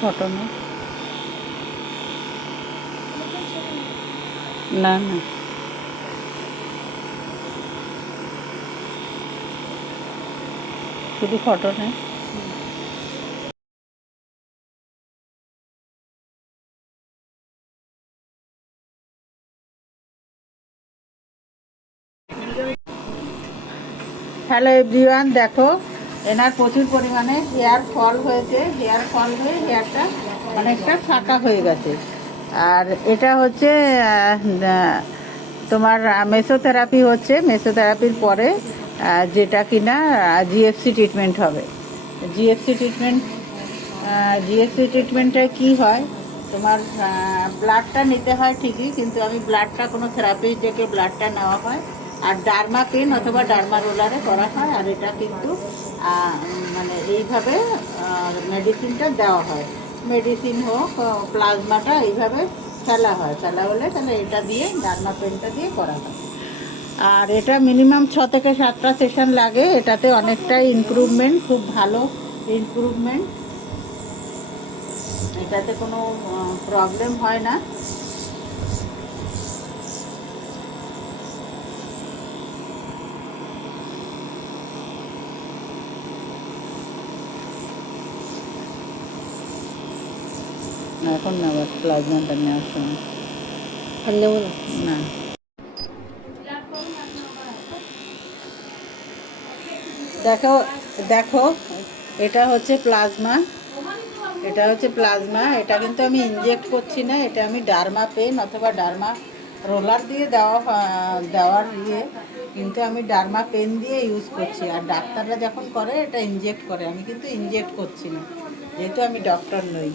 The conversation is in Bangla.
ফটো না, না না, শুধু ফটো নেই। হ্যালো এভরিওয়ান, দেখো এনার প্রচুর পরিমাণে হেয়ার ফল হয়েছে, হেয়ার ফল হয়ে হেয়ারটা অনেকটা ফাঁকা হয়ে গেছে। আর এটা হচ্ছে তোমার মেসোথেরাপি হচ্ছে, মেসোথেরাপির পরে যেটা কিনা জিএফসি ট্রিটমেন্ট হবে। জিএফসি ট্রিটমেন্ট, জিএফসি ট্রিটমেন্টটায় কী হয়, তোমার ব্লাডটা নিতে হয় ঠিকই, কিন্তু আমি ব্লাডটা কোনো থেরাপি থেকে ব্লাডটা নেওয়া হয় আর ডার্মা পেন অথবা ডার্মা রোলারে করা হয়। আর এটা কিন্তু মানে এইভাবে মেডিসিনটা দেওয়া হয়, মেডিসিন হোক প্লাজমাটা এইভাবে ফেলা হয়, ফেলা হলে তাহলে এটা দিয়ে ডার্মা পেনটা দিয়ে করা হয়। আর এটা মিনিমাম 6 থেকে 7টা সেশন লাগে। এটাতে অনেকটাই ইমপ্রুভমেন্ট, খুব ভালো ইমপ্রুভমেন্ট, এটাতে কোনো প্রবলেম হয় না। এখন না, আবার প্লাজমাটা নেওয়ার সময় আর নেব না। দেখো দেখো, এটা হচ্ছে প্লাজমা, এটা হচ্ছে প্লাজমা। এটা কিন্তু আমি ইনজেক্ট করছি না, এটা আমি ডার্মা পেন অথবা ডার্মা রোলার দিয়ে দেওয়ার কিন্তু আমি ডার্মা পেন দিয়ে ইউজ করছি। আর ডাক্তাররা যখন করে এটা ইনজেক্ট করে, আমি কিন্তু ইনজেক্ট করছি না, যেহেতু আমি ডক্টর নই।